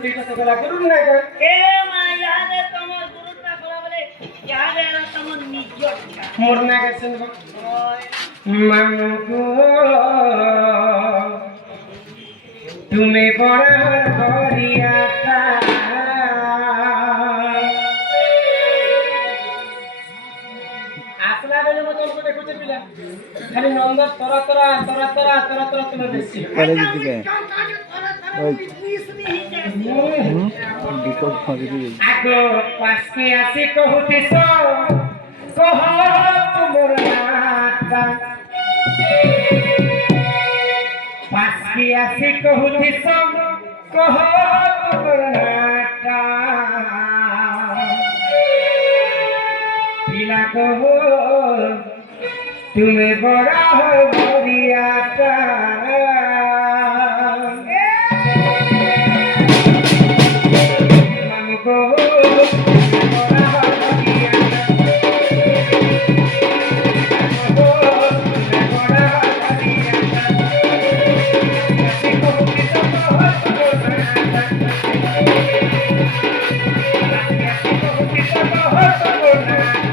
ठीक है गला गुरु नहीं कर ए मा याद है तमर गुरुता करा बोले याद है तमर निजटा मोरना के सुन मन को तुम्हें बड़ा करिया था आसला बेले मत को देखो जे पिला खाली नंद तरा तरा तरा तरा तरा तरा तुम बेसी करे दिखे ओए बिकॉज़ फादी दी आगो पास के आसी कहूती सो कह तुमर नाता पास के आसी कहूती सो कह तुमर नाता पिला कहो तुम्हें बड़ा हो गोरियाता मन को बड़ा हो गोरियाता मन को तुम्हें बड़ा हो गोरियाता ऐसी को किसी को हो तो बनाता ऐसी को किसी को हो तो बनाता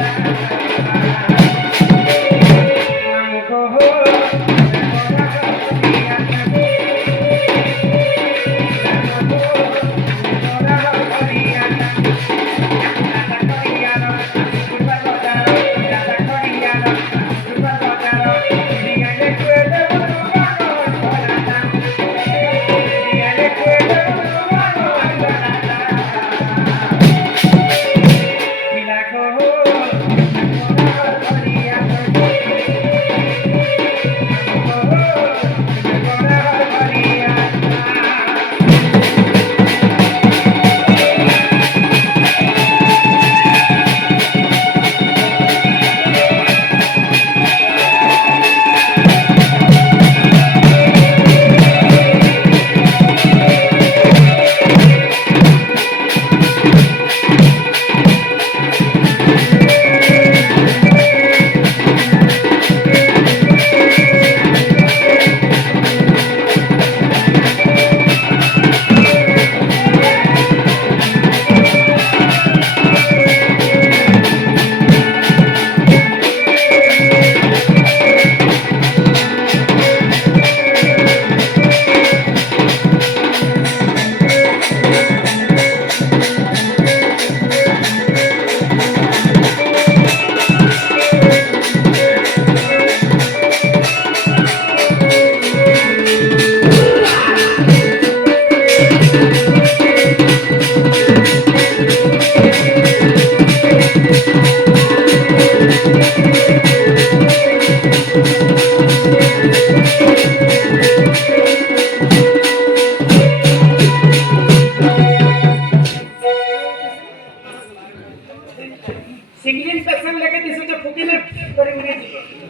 सिंगलिंग पेशेंट लेके दिसो जो फुकी में करी मुझे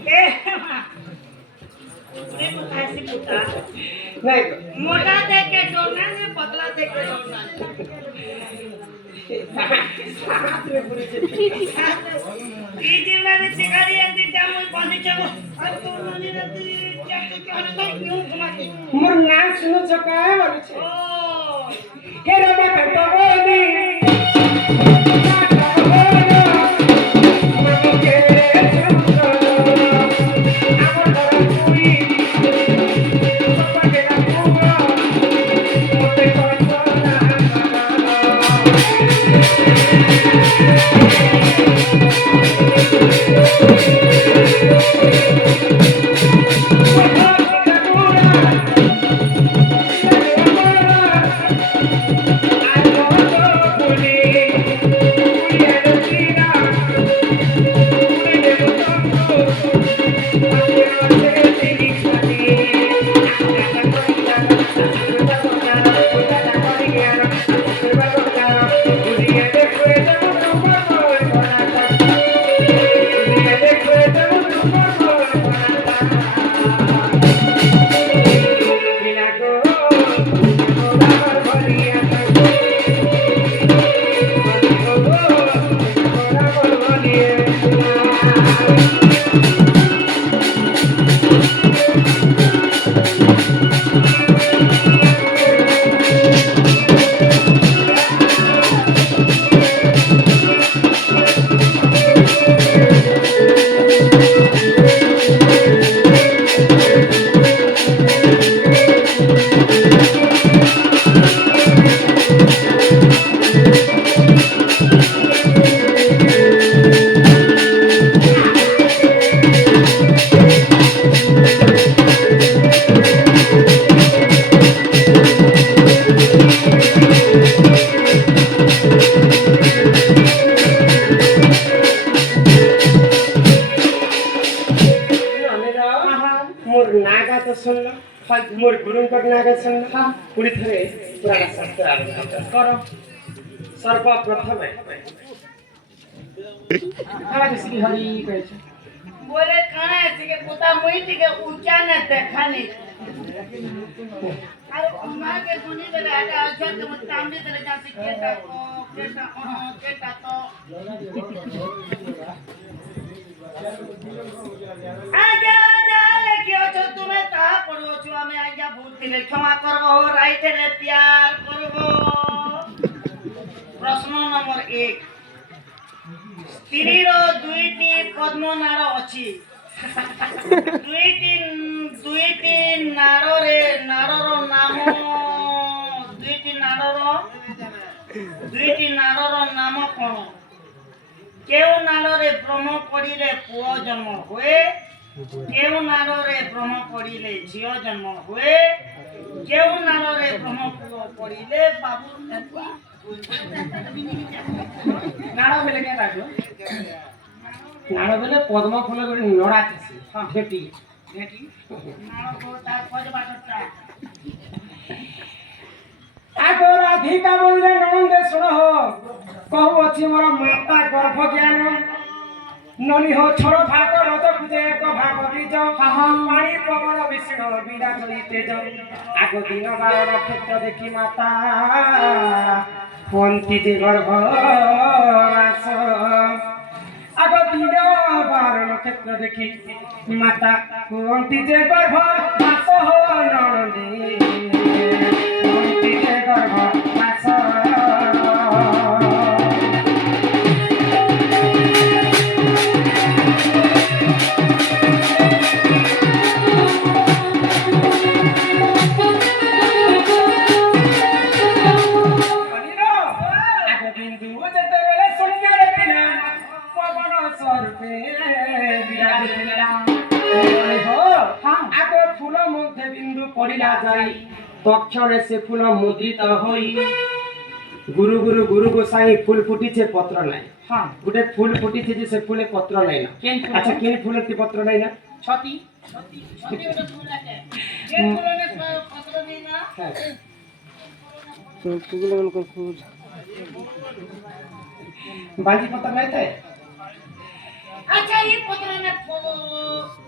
ए देखो ऐसी पुता नहीं मोटा देख के डोलना ने पतला देख के डोलना हाथ में पूरी ई जिला में शिकारी अंतिम जाम बंदी चलो और तो ननी रती चैट के हने तो क्यों घुमाती मोर नाम सुनो छ काहे बोले छ ओ के रे मैं तो बोली I मोर नागा तो सुन लो मोर गुरुंकर नागा सुन लो पूरी थरे पुराना शास्त्र आरंभ करो सर्वप्रथम श्री हरि कहे बोले खाना ऐसे के पोता मुई टिके ऊंचा न देखा नहीं अरे मां के सुनी बेटा आटा अच्छा तो मत तांबे तेरे जा से केटा तो आजा लेकियो तो तुम्हें ता पड़ो छु हमें आजा भूल दिले क्षमा करबो राइट रे प्यार करबो प्रश्न नंबर 1 स्त्रीर दुईटी पद्मनाड़ अच्छी दुईटी नाड़र नाम दुईटी नाड़र नाम कौन केउ नाड़े ब्रह्म पड़िले पुओ जन्म हुए केउ नाड़े ब्रह्म पड़िले झियो जन्म हुए केउ नाड़े ब्रह्म पड़िले बाबू नाड़ बेले क्या लागो नाड़ बेले पद्म फूल गोटे नड़ा थी हां भेटी नाड़ को तार खोज बाटटा आगो राधिका बोले नंदे सुनो हो कहू अछि मोर माता गर्भ ज्ञान ननी हो छोड़ भाग रज पूजे एक भाग बीज पानी प्रबल विष्णु बीरा चली तेज आगो दिन बार नक्षत्र देखी माता पंती जे गर्भवास आगो दिन बार नक्षत्र देखी माता पंती जे गर्भवास हो नंदी पंती जे गर्भवास तक्षणे से फूल मुद्रित होई गुरु गुरु गुरु गोसाई फूल फुटी छे पत्र नाही हां गुटे फूल फुटी छे जे से फूले पत्र नाही ना अच्छा केन फूल के पत्र नाही ना छती छोटी छोटे फूल आते ये फूलों ने पत्र नहीं ना तो कुगल को फूल बाजी पत्र नहीं थे अच्छा ये पत्र ने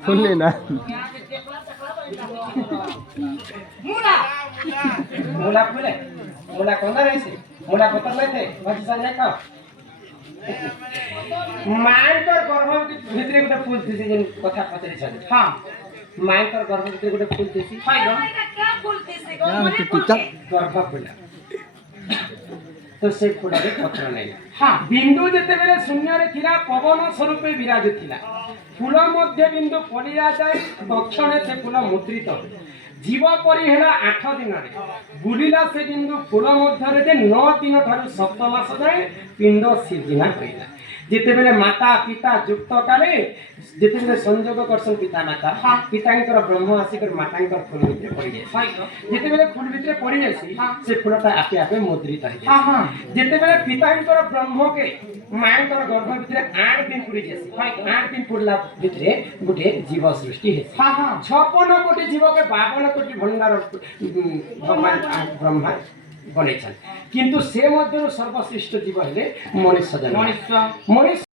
फूल लेना मुला मुला फूले मुला कोंदा रही से मुला पत्र नहीं थे बाजी सा नहीं खाओ माय पर गर्भ भितरे गुटे फूल थी जेन कथा पचरी छन हां माय पर गर्भ भितरे गुटे फूल थी हाय गो क्या फूल थी से गो क्या मने तो टीका गर्भ फूल तो से फूल रे पत्र नहीं हां बिंदु जते बेले शून्य रे थिला पवन स्वरूपे विराज थिला फूल मध्य बिंदु पलिया जाय दक्षिणे से फूल मुद्रित जीव परि हेला 8 दिन रे बुलिला से बिंदु फूल मध्य रे जे 9 दिन थारु 7 मास जाय पिंड सिर्जना कइला जेते बेले माता पिता युक्त काले जेते बेले संयोग करसन पिता माता पितांकर ब्रह्म आसिकर मातांकर फूल भितरे पड़ी जाय जेते बेले फूल भितरे पड़ी जायसी से फूलटा आपे आपे मुद्रित है हां जेते बेले पितांकर ब्रह्म के मांकर गर्भ भितरे 8 दिन पड़ी जायसी 8 दिन पड़ला भितरे गुटे जीव सृष्टि है हां हां 56 कोटी जीव के 52 कोटी भंडार भगवान ब्रह्मा बनेछन किंतु से मध्यरु सर्वश्रेष्ठ जीव हेले मनुष्य जन्म मनुष्य